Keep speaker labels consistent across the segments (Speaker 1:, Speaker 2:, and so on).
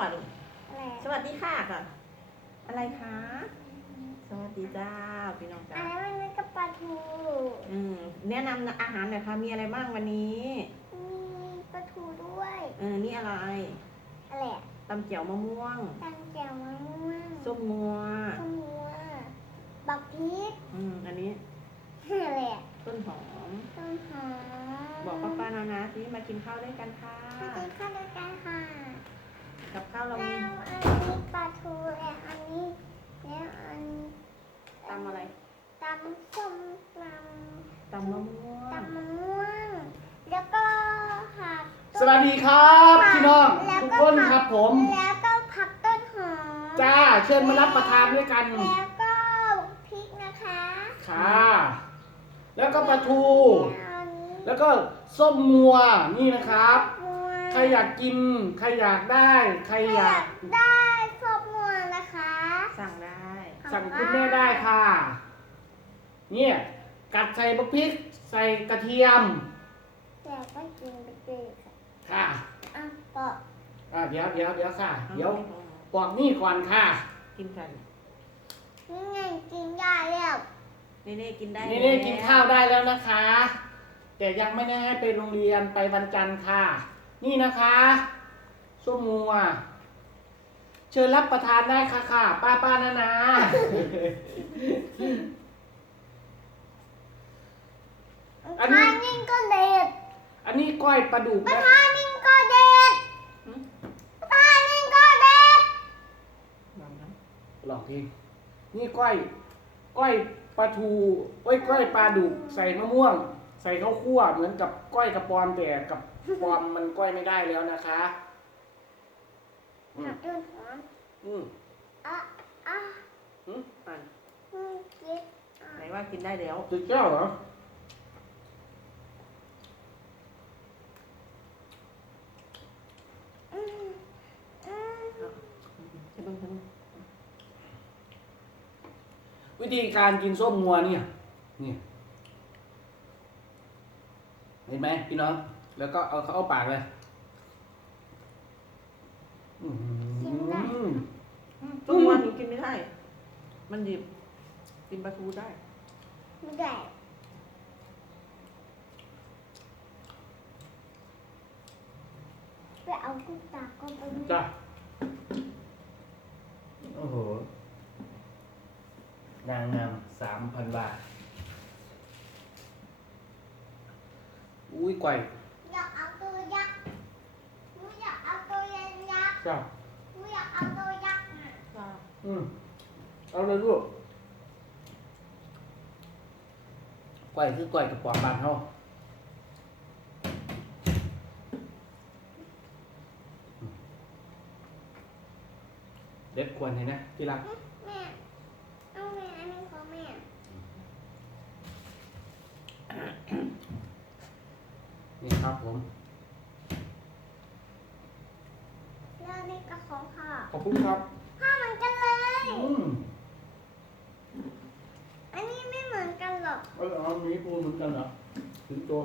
Speaker 1: อน
Speaker 2: อะไร
Speaker 1: สวัสดีค่ะก่อนอะไรคะ สวัสดีจ้าพี่น้อง
Speaker 2: อั
Speaker 1: จ้าน
Speaker 2: นั้นมันก็ปลาทู
Speaker 1: อืมแนะนำอาหารหน่อยค่ะ มีอะไรบ้างวันนี้
Speaker 2: มีปลาทูด้วย
Speaker 1: เออนี่อะไร
Speaker 2: อะไรอะ
Speaker 1: ตำเจียวมะม่วง
Speaker 2: ตังแจ่วมะม่วง
Speaker 1: ส้มงัว
Speaker 2: ข้าวมัว บักพริก
Speaker 1: อืมอันนี้
Speaker 2: อะไรอะ
Speaker 1: ต้นหอม
Speaker 2: ต้นหอม
Speaker 1: บอกป้าป้านานาสิมากินข้าวด้วยกันค่ะ
Speaker 2: มากินข้าวด้วยกันค่ะ
Speaker 1: กับข้าวเรา
Speaker 2: แล้
Speaker 1: มี
Speaker 2: วอันนี้ปลาทูและอันนี้แล้วอัน
Speaker 1: ตำอะไร
Speaker 2: ตำส้มต
Speaker 1: ตำมะม่วำง
Speaker 2: ตำมะม่วง แล้วก็ผักต้น
Speaker 3: สวัสดีครับพี่น้อง
Speaker 2: แล้ว
Speaker 3: ทุก
Speaker 2: ก็
Speaker 3: คน
Speaker 2: ผัก
Speaker 3: ครับผม
Speaker 2: แล้วก็ผักต้นหอม
Speaker 3: จ้าเชิญมารับประทานด้วยกัน
Speaker 2: แล้วก็พริกนะคะ
Speaker 3: ค่ะ แล้วก็ปลาทู
Speaker 2: แล้วอันนี้
Speaker 3: แล้วก็ส้มงัวนี่นะครับ
Speaker 2: มัว
Speaker 3: ใค รอยากกิน ใครอยากได้ ใคร
Speaker 2: ใครอย
Speaker 3: อายา
Speaker 2: กกได้ครบมัวนะคะ
Speaker 1: สั่งได้
Speaker 3: สั่งคุณแม่ได้ค่ะ เนี่ยกัดใส่บะพริก ใส่กระเทียม
Speaker 2: แต่ก็กินไปเลยค่ะ
Speaker 3: ค่ะ
Speaker 2: อะปอก
Speaker 3: อ่าเดี๋ยวเดี๋ยวเดี๋ยวค่ะ
Speaker 1: อา
Speaker 3: เดี๋ยว
Speaker 1: อา
Speaker 3: ปอกนี่ก่อนค่ะ
Speaker 1: กินกัน
Speaker 2: นี่ไงกินได้แล้ว
Speaker 1: เน่ๆกินได้
Speaker 3: นี่นี่กินข้าวได้แล้วนะคะ แต่ยังไม่ได้ให้ไปโรงเรียนไปวันจันทร์ค่ะ นี่นะคะส้มงัว เชิญรับประทานได้ค่ะค่ะ ป้าป้านานาอันนี้
Speaker 2: ทานิ่งก็เด็ด
Speaker 3: อันนี้ก้อยปลาดุก
Speaker 2: มา
Speaker 3: นะ
Speaker 2: ทานิ่งก็เด็ด
Speaker 1: หืม
Speaker 2: ทานิ่งก็เด็ด
Speaker 1: ลองนะ
Speaker 3: ลองทีนี่ก้อย ก้อยปลาทูก้อยก้อยปลาดุกใส่มะม่วง ใส่ข้าวคั่วเหมือนกับก้อยกระปอมแต่กับ ปอมมันก้อยไม่ได้แล้วนะคะอืม
Speaker 2: ผักต้นหอม
Speaker 3: อืม
Speaker 2: อะอะ
Speaker 3: อืม
Speaker 1: อะ
Speaker 2: อืมกินอะ
Speaker 1: ไหนว่ากินได้แล้ว
Speaker 3: สุดยอดเหรอ
Speaker 2: อืมอืม
Speaker 1: ใช่เบิ้งใช่เบิ้ง
Speaker 3: วิธีการกินส้มงัวเนี่ยนี่เห็นไหมพี่น้อง แล้วก็เอาเขาเอาปากเลยอื้อหือ
Speaker 1: ต้มวันหนูกินไม่ได้ มันดิบกินปลาทูได้
Speaker 2: ไม่ได้ไปเอากุ้งตาก็ไปดู
Speaker 3: จ้ะโอ้โห นางงามสามพันบาท อุ้ยไก่
Speaker 2: อยากเอาตัวยักษ์หนูอยากเอาตัวยั กษ์ยักษ์
Speaker 3: จ้ะ
Speaker 2: หนูอยากเอาตัวยักษ์น่ะ
Speaker 3: อืมเอาเลยลูกไก่คือไก่กับปอมบานเขาเด็ดควรเลยนะที่รัก
Speaker 2: แม่เอาแม่อันนี้ของแม่
Speaker 3: นี่ครับผม
Speaker 2: แล้วอันนี่ก็ ของพ่อ
Speaker 3: ขอบคุณครับ
Speaker 2: พ่อเหมือนกันเลย
Speaker 3: อืม
Speaker 2: อันนี้ไม่เหมือนกันหรอก
Speaker 3: เอาเอามีปูเหมือนกันเหรอถึงตัว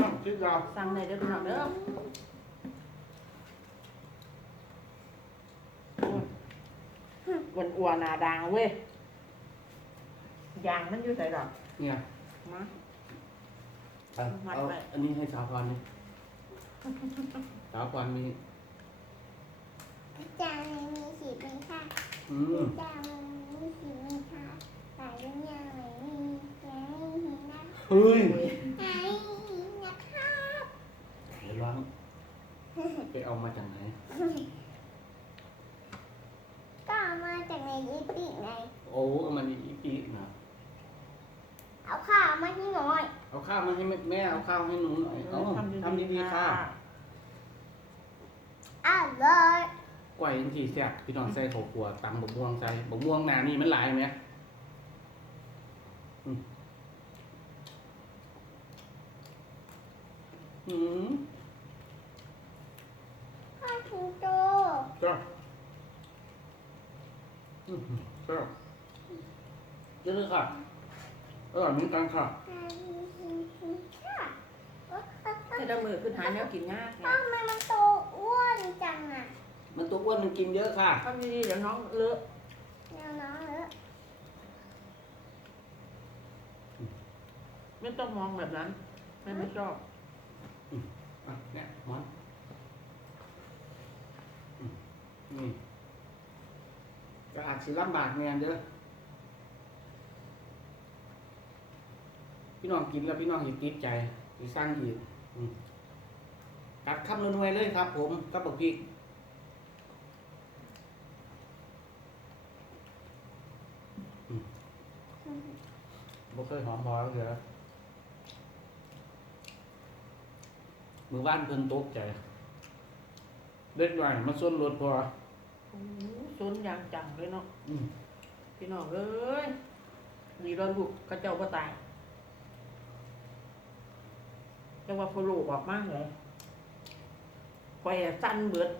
Speaker 3: นั่งชิดยาว
Speaker 1: สั่งไหนอยเด้อพี่น้องเด้อวันอ้วนหนาดังเว้ยยางมันอยู่ใส่ดอก
Speaker 3: เนี่ย
Speaker 1: มา
Speaker 3: เอา
Speaker 1: มัด
Speaker 3: เอา
Speaker 1: ไว้
Speaker 3: อันนี้ให้สาวพรนี่ สาวพรมี
Speaker 2: พี่จางมีสีเป็นค่ะ
Speaker 3: อื
Speaker 2: พี่
Speaker 3: ม
Speaker 2: จางมีสีเป็นค่ะสายยังยังไม่มีแกไม่มีนะ
Speaker 3: เฮ้ย
Speaker 2: ไอ้นะครับ
Speaker 3: เดี๋ยวร้องไปเอามาจากไหน
Speaker 2: ก็เอามาจากในยิปปี้ไง
Speaker 3: โอ้เอามาอีปีนะ
Speaker 2: เอาข้าวมาที่หน่อย
Speaker 3: เอาข้าวมาให้แม่แม่เอาข้าวให้หนูหน่อยเอาทำดีๆค่ะ
Speaker 2: อ้าวเลย
Speaker 3: กล้วยยังทีแซ่บพี่น้องใส่ข้าวคั่วตังบะม่วงใส่บะม่วงหนานี่มันหลายไหมอืมอืม
Speaker 2: ข้าวถึงโต
Speaker 3: จ้าอืมจ้าเยอะค่ะอร่อยเหมือนกันค่ะ
Speaker 1: ให้ดามือขึ้นหาแนวกินยากไง
Speaker 2: ทำไมมันโตอ้วนจังอะ
Speaker 3: อ มันตัวอ้วนมันกินเยอะค่ะ
Speaker 1: ทำดีๆเดี๋ยวน้องเลอะ
Speaker 2: แนวน้องเลอะ
Speaker 1: ไม่ต้องมองแบบนั้นแม่ไม่ชอบ
Speaker 3: อะเนี่ยหมอนอืมนี่ก็อาจสิลำบากแน่เด้อพี่น้องกินแล้วพี่น้องเห็นติดใจสิสร้างอีกอืมกัดคำรวยๆเลยครับผมกับบักพ บ่เคยหอมพอเถอะมือบ้านเพิ่นตกใจเล็กหน่อยมาส้นรถพอ
Speaker 1: โอ้โหซนอย่างจังเลยเนาะ
Speaker 3: อืม
Speaker 1: พี่น้องเอ้ยดีรอนลูกกระเจ้าก็ตายจังว่าพอลูกออกมากเลยคอยสั้นเบิด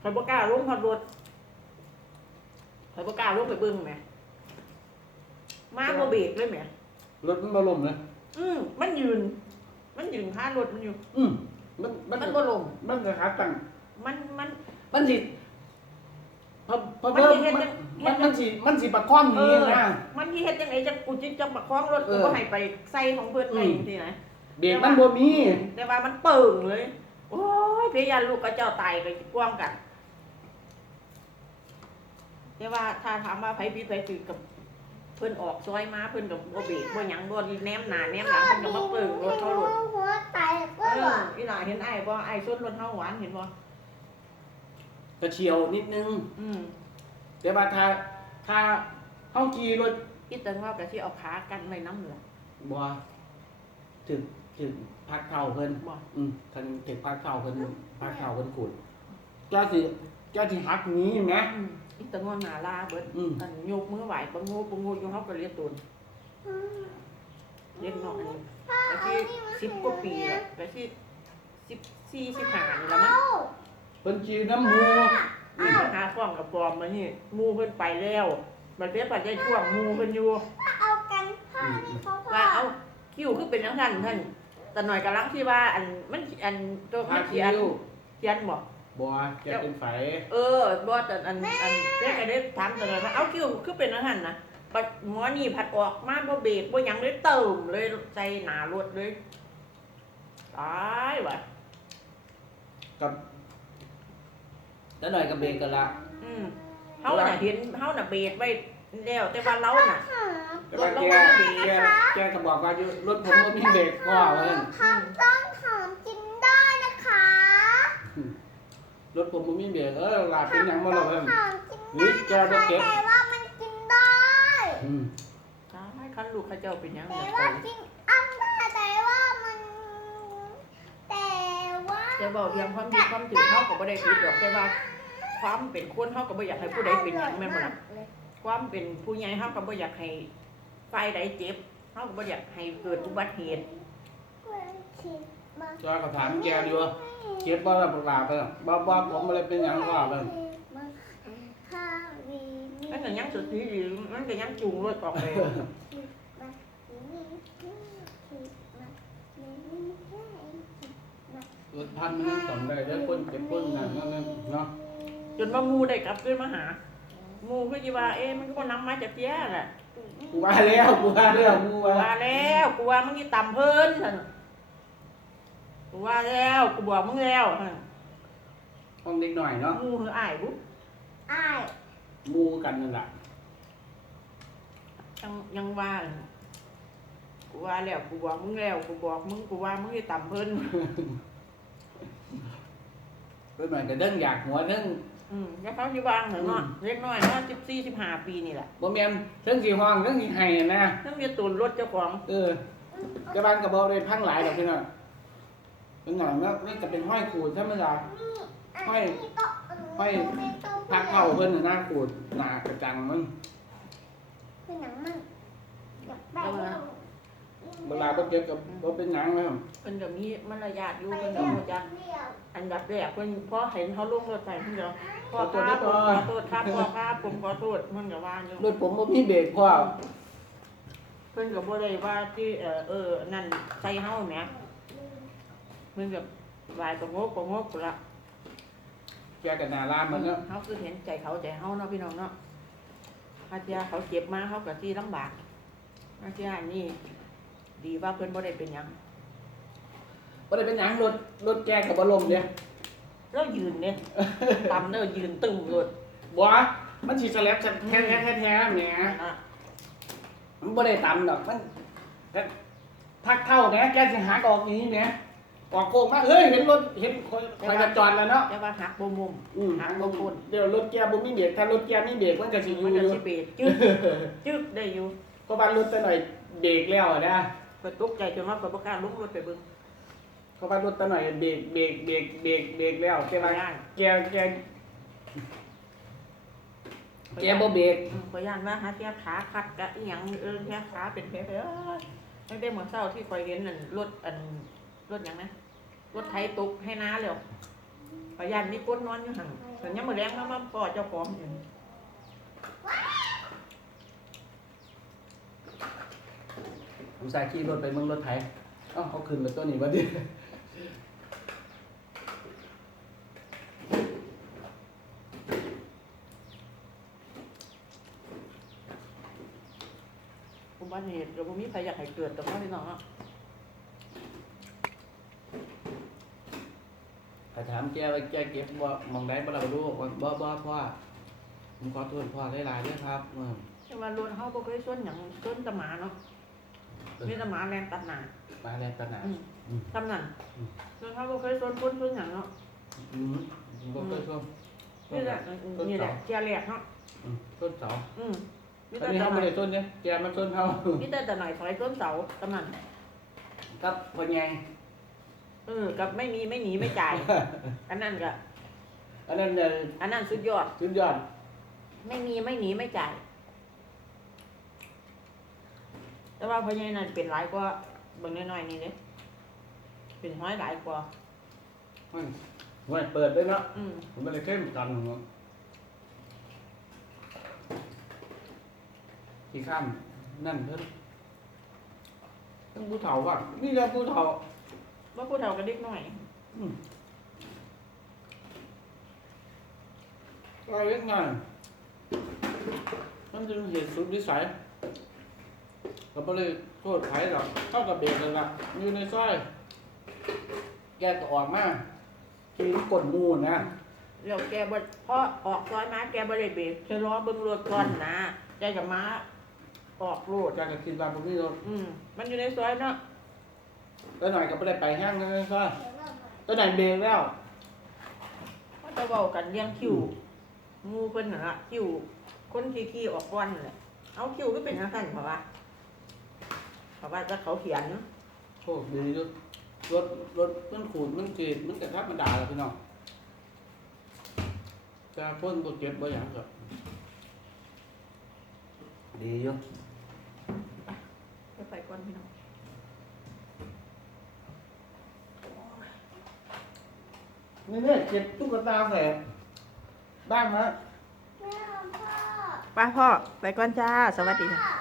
Speaker 1: คอยบ่กล้าลงพอรถคอยบ่กล้าลงไปเบิ่งแหม มาบ่เบรกเลยแหม
Speaker 3: รถมันบ่ลมเลย
Speaker 1: อืมมันยืน มันยืนข้างรถมันอยู่
Speaker 3: อืมมันมัน
Speaker 1: มันบ่ลง
Speaker 3: มันจะขาตั้ง
Speaker 1: มันมัน
Speaker 3: มันสิพอพอ
Speaker 1: มัน
Speaker 3: เพิ่ม
Speaker 1: สิเฮ็ด
Speaker 3: มัน
Speaker 1: จังเฮ็
Speaker 3: มัน
Speaker 1: ดจัง
Speaker 3: มันสิมันสิประคองห
Speaker 1: เอ
Speaker 3: นี้
Speaker 1: อ
Speaker 3: นะ
Speaker 1: มันที่เฮ็ดจังไดจังกูจิจะประคองรถ
Speaker 3: เอ
Speaker 1: กู
Speaker 3: อ
Speaker 1: ก็ให้ไปใส่ของเพิ่นไป
Speaker 3: อืม
Speaker 1: ที่ไหน
Speaker 3: เบรกมันบ่มี
Speaker 1: แต่ว่ามันเปิงเลย โอ้ยพยานลูกกับเจ้าตายก็กว้างกัน แต่ว่าถ้าถามว่าไผผิดไผถูกกับ เพิ่นออกซอยมาเพิ่นกับบ่เบรกบ่หยังบ่แนมหน้าแนมหลังเพิ่นก็มาเปิงรถเขารถ
Speaker 2: หัวไต
Speaker 1: เอ
Speaker 2: ก็หร
Speaker 1: อ
Speaker 2: อ
Speaker 1: อีหลาเห็นไอ้บ่ไอ้ส้นรถเฮาหวานเห็นบ่
Speaker 3: กระเฉียวนิดนึง
Speaker 1: อืม
Speaker 3: แต่ว่าถ้าถ้าเฮาขี่รถ
Speaker 1: อีตังว่าก็สิเอาขากันไว้นำล่ะ
Speaker 3: บ่ถึงถึงพักเท่าเพิ่น
Speaker 1: บ่
Speaker 3: อืมคันถึงพักเท่าเพิ่นพักเท่าเพิ่นขุดเจ้าสิ เจ้าสิหักหนี้แหม
Speaker 1: อืมอีตังว่าหน้าลาเบิด
Speaker 3: อืม
Speaker 1: อันยกมือไหวบ่งูบ่งูอยู่เฮาก็เรียกตูนเรียกน้องอันนี้ก็ที่สิบกว่าปีแล้วก็ที่สิบสี่สิบห้านี่แล้วมั้ง
Speaker 3: เพิ่นขี่น้ำหมู
Speaker 1: มีปัญหาฟ้องกับปลอมมานี่หมูเพิ่นไปแล้วมันเรียกปัจจัยช่วงหมูเพิ่นอยู่
Speaker 2: เอากันพ่อนี่เขาพ่อ
Speaker 1: ว่าเอาคิวคือเป็นจังซั่นท่านแต่หน่อยกำลังที่ว่าอันมันอันตัว
Speaker 3: พา
Speaker 1: มัน
Speaker 3: คิ
Speaker 1: เขียน
Speaker 3: ว
Speaker 1: เขียนบ่
Speaker 3: บ่จะเป็นไฟ
Speaker 1: เออบ่แต่อันอันเรียกไอ้เด้ถามแต่หน่อยว่าเอาคิวคือเป็นจังซั่นนะปัดหมอนี่ผัดออกมาบ่เบรกบ่หยังเลยเติมเลยใจหนารถเลยตายว่ะ
Speaker 3: กับแล้วหน่อยกับเบรกกันละ
Speaker 1: อืมเฮาน่ะเห็นเฮาน่ะเบรกไว้แล้วแต่ว่าเราน่ะ
Speaker 2: หอม
Speaker 3: แต่ว่าแกแกแกก็บอกว่าอยู่รถผมบ่มีเบรกพ่อว่าซั่น
Speaker 2: ข้าวต้นหอมกินได้นะคะ
Speaker 3: รถผมบ่มีเบรกเออลาเป็นหยังบ่ล่ะเพิ่น
Speaker 2: หอมกิน
Speaker 3: นี่แกบ่เก็บ
Speaker 2: แต่ว่ามันกินได้
Speaker 3: อืม
Speaker 1: ตายคันลูกเขาเจ้าเป็นหยัง
Speaker 2: แต่
Speaker 1: แบบ
Speaker 2: ว่า
Speaker 1: ไป
Speaker 2: กินอันได้แต่ว่ามัน แต่ว่า
Speaker 1: แต่บอกเรียงความดีความถือเฮาก็บ่ได้ผิดหรอกแต่ว่า ความเป็นคนเฮาก็บ่อยากให้ผู้ใดเป็นหยังแม่นบ่ล่ะความเป็นผู้ใหญ่เฮาก็บ่อยากให้ฝ่ายใดเจ็บเฮาก็บ่อยากให้เกิดอุบัติเหตุ
Speaker 3: จอยก็ถามแกอยู่ว่าเก็บบ่ล่ะบ่ลาไปบ่บ่ผมบ่ได้เป็นหยังพ่อเพิ่น
Speaker 2: ข้าววี
Speaker 1: มันก็ยังสุดที่ดีมันก็ยังจูงรถออกไป
Speaker 3: รถพันมันยังจำได้เด้อคนเจ็บคนนั่นนั่นนั่นเนาะ
Speaker 1: จนว่าหมู่ได้กลับคืนมาหาหมู่ก็สิว่าเอ๊ะมันก็บ่นำมาจากเสียแหละ
Speaker 3: กูว่าแล้วกูว่าแล้วกู
Speaker 1: กู
Speaker 3: ว่า
Speaker 1: ว่าแล้วกูว่ามึงนี่ต่ำเพิ่นซั่น กูว่าแล้วกูบอกมึงแล้วซั่น
Speaker 3: ห้องเด็กหน่อยเนาะ
Speaker 1: หมู่คืออ้ายบุ
Speaker 2: อ้าย
Speaker 3: หมู่กันนั่นล่ะ
Speaker 1: ยังยังว่ากูว่าแล้วกูบอกมึงแล้วกูบอกมึงกูว่ามึงนี่ต่ำเพิ่น
Speaker 3: เพิ่นหน่อยก็เด้งอยากหัวเด้ง
Speaker 1: อืมแล้วเขาอยู่บ้างเหรอเนาะ
Speaker 3: อืม
Speaker 1: เล็กน้อยเนาะสิบสี่สิบห้าปีนี่แหละ
Speaker 3: บ่แม่นเทั้งสิห้องเทั้งสิให้นะ
Speaker 1: ต้องมีตูนรถเจ้าของ
Speaker 3: เออแต่บ้านก็บ่ได้พังหลายดอกพี่น้อง เป็นหน่อยมันมันก็เป็นห้อยขูดธรรมดาห้อยห้อยพักเข่าเพิ่นน่ะหน้าขูดหน้ากระจังมัน
Speaker 2: คือหนังมันอยากได้
Speaker 3: เวลาบ่เก็บก็บ่เป็นหยังแล้ว
Speaker 1: เพิ่นก็มีมารยาทอยู่
Speaker 2: ไป
Speaker 1: เพิ่น
Speaker 2: เดี
Speaker 1: ก็
Speaker 2: ยว
Speaker 1: รู้จัก
Speaker 2: เดียว
Speaker 1: อันดับแรกเพิ่นพอเห็นเขาลงรถไฟเพิ่นก็พ่อครับผมขอโทษครับพ่อครับผมขอโทษเพิ่นก็ว่าอยู่
Speaker 3: รถผมบ่มีเบรกพ่อ
Speaker 1: เพิ่นก็บ่ได้ว่าที่เออเออนั่นใส่เฮาแหม เพิ่นก็วายประงกประงกพุ่นละ
Speaker 3: แกกับนาลามมันเนาะ
Speaker 1: เขาคือเห็นใจเขาใจเขาเนาะพี่น้องเนาะอาเจียเขาเจ็บมาเขากับที่ลำบากอาเจียนี่ ดีว่าเพิ่นบ่ได้เป็นหยัง
Speaker 3: บ่ได้เป็นหยังรถรถแกกับบลมเนี่ย
Speaker 1: แล้วยืนเนี่ยตำเด้อยืนตึงเลย
Speaker 3: บัวมันสิสแลบแท้แท้แท้แท้แหม
Speaker 1: อะ
Speaker 3: มันบ่ได้ต่ำดอกมันแต่พักเท่าแหมแกสิหากออกนี้แหม ออกโค้งมาเฮ้ยเห็นรถเห็นคอยคอยจะจอดแล้วเนาะ
Speaker 1: แต่ว่าหักบ่มุม
Speaker 3: อืม
Speaker 1: หางบ่พ้น
Speaker 3: เดี๋ยวรถแกบ่มีเบรกถ้ารถแกมีเบรกมันก็สิอยู่
Speaker 1: มัน
Speaker 3: อ
Speaker 1: จะ
Speaker 3: ยู่
Speaker 1: สิเบรกจึ๊กจึ๊กได้อยู่
Speaker 3: เพราะว่ารถแต่หน่อยเบรกแล้วอะนะ
Speaker 1: ก็ตกใจจนว่าก็บ่กล้าลงรถไปเบิ่ง
Speaker 3: เพราะว่ารถแต่หน่อยเบรกเบรกเบรกเบรกเบรกแล้วแต่ว่า
Speaker 1: ย่าน
Speaker 3: แกแกแกบ่เบรก
Speaker 1: อืมก็ย่านว่าหาเทียขาขัดกะอีหยังเอิ้นแค่ขาเป็นแผลไปเอ้ยตั้งแต่เมื่อเช้าที่คอยเห็นนั่นรถอันรถหยังนะ รถไถตกให้น้าแล้วก็ย่านมีคนนอนอยู่หั่นแต่ยังมื้อแลงมามาพ่อเจ้าของอยู่
Speaker 3: ผมสายขี่รถไปเมืองรถไถเอ้าเอาขึ้นมาตัวนี้วะดิ
Speaker 1: อุบัติเหตุก็บ่มีใครอยากให้เกิดแต่ว่าพี่น้องเนาะ
Speaker 3: ถ้าถามแกว่าแกเก็บบ่มองได้บ่เรารู้ว่าบ่บ่พ่อผมขอโทษพ่อหลายๆด้วยครับอืม
Speaker 1: แต่ว่ารถเฮาบ่เคยชนหยังชนแตะหมาเนาะมีแตะหมาแล่นตัดหน้า
Speaker 3: มาแล้วตะหนา
Speaker 1: อืม
Speaker 3: อืม
Speaker 1: ทำนั่น
Speaker 3: อืม
Speaker 1: รถเฮาบ่เคยชนคนชนหยังเนาะ
Speaker 3: อืมบ่เคยชม
Speaker 1: นี่แหละนี่แหละเที่ยแรกเนาะ
Speaker 3: อืมต้นเสา
Speaker 1: อืมมี
Speaker 3: อั
Speaker 1: แต่
Speaker 3: นนี้
Speaker 1: ตะ
Speaker 3: เขา
Speaker 1: ห
Speaker 3: ไม่
Speaker 1: น่อย
Speaker 3: ได้ต้นเนี่ยแกมันต้นเขา
Speaker 1: มีแต่ตะหน่อยถอยต้นเสาตำนั่น
Speaker 3: ครับพ่อใหญ่
Speaker 1: เออ กับไม่มีไม่หนีไม่จ่าย อันนั้นก็
Speaker 3: อันนั้นเนี่ย
Speaker 1: อันนั้นสุดยอด
Speaker 3: สุดยอด
Speaker 1: ไม่มีไม่หนีไม่จ่าย แต่ว่าพ่อใหญ่นั่นเป็นหลายกว่าเบิ่งน้อยๆนี่เด้เป็นห้อยหลายกว่า
Speaker 3: มันมันเปิดด้วยเนาะ
Speaker 1: อืม
Speaker 3: ผมไม่ได้เข้มกันหรอกที่ข้ามนั่นเพิ่นต้องผู้เฒ่าว่ะนี่แหละผู้เฒ่า
Speaker 1: ว่าผู้เฒ่ากับเด็กน้อย
Speaker 3: อืมอะไรเล็กน้อยมันเป็นเหตุสุดวิสัยก็ไม่ได้โทษใครหรอกเข้ากับเบรกเลยล่ะอยู่ในซอย แกก็ออกมาขี่กดหมูนะ
Speaker 1: แล้วแกบ่พอออกซอยมาแกบ่ได้เบรกชะลอเบิ่งรถก่อนนะแกกับมาออกโลด
Speaker 3: แกก็คิดว่าผมนี่รถ
Speaker 1: อืมมันอยู่ในซอยเนาะ
Speaker 3: แล้วหน่อยก็ไม่ได้ไปห้างเลยซะ
Speaker 2: เดี๋ยวเราไป
Speaker 3: ตัวไหนเบรกแล้ว
Speaker 1: มันจะเว้ากันเลี้ยงคิวหมู่เพิ่นน่ะล่ะคิวคนขี่ๆออกก่อนนั่นแหละเอาคิวก็เป็นจังซั่นเพราะว่าเพราะว่าถ้าเขาเขียน
Speaker 3: โชคดีรถรถรถมันขูดมันเกตมันกระทับมันด่าแล้วพี่น้องจะพ่นบ่เก็บบ่หยังก็ดีอยู่
Speaker 1: ไปไปก่อนพี่น้อง
Speaker 3: นี่เนี่ยเก็บตุ๊กตาแสบบ้างฮะ
Speaker 2: แม่พ่อ
Speaker 1: ไปพ่อ ไปก่อนจ้า สวัสดีค่ะ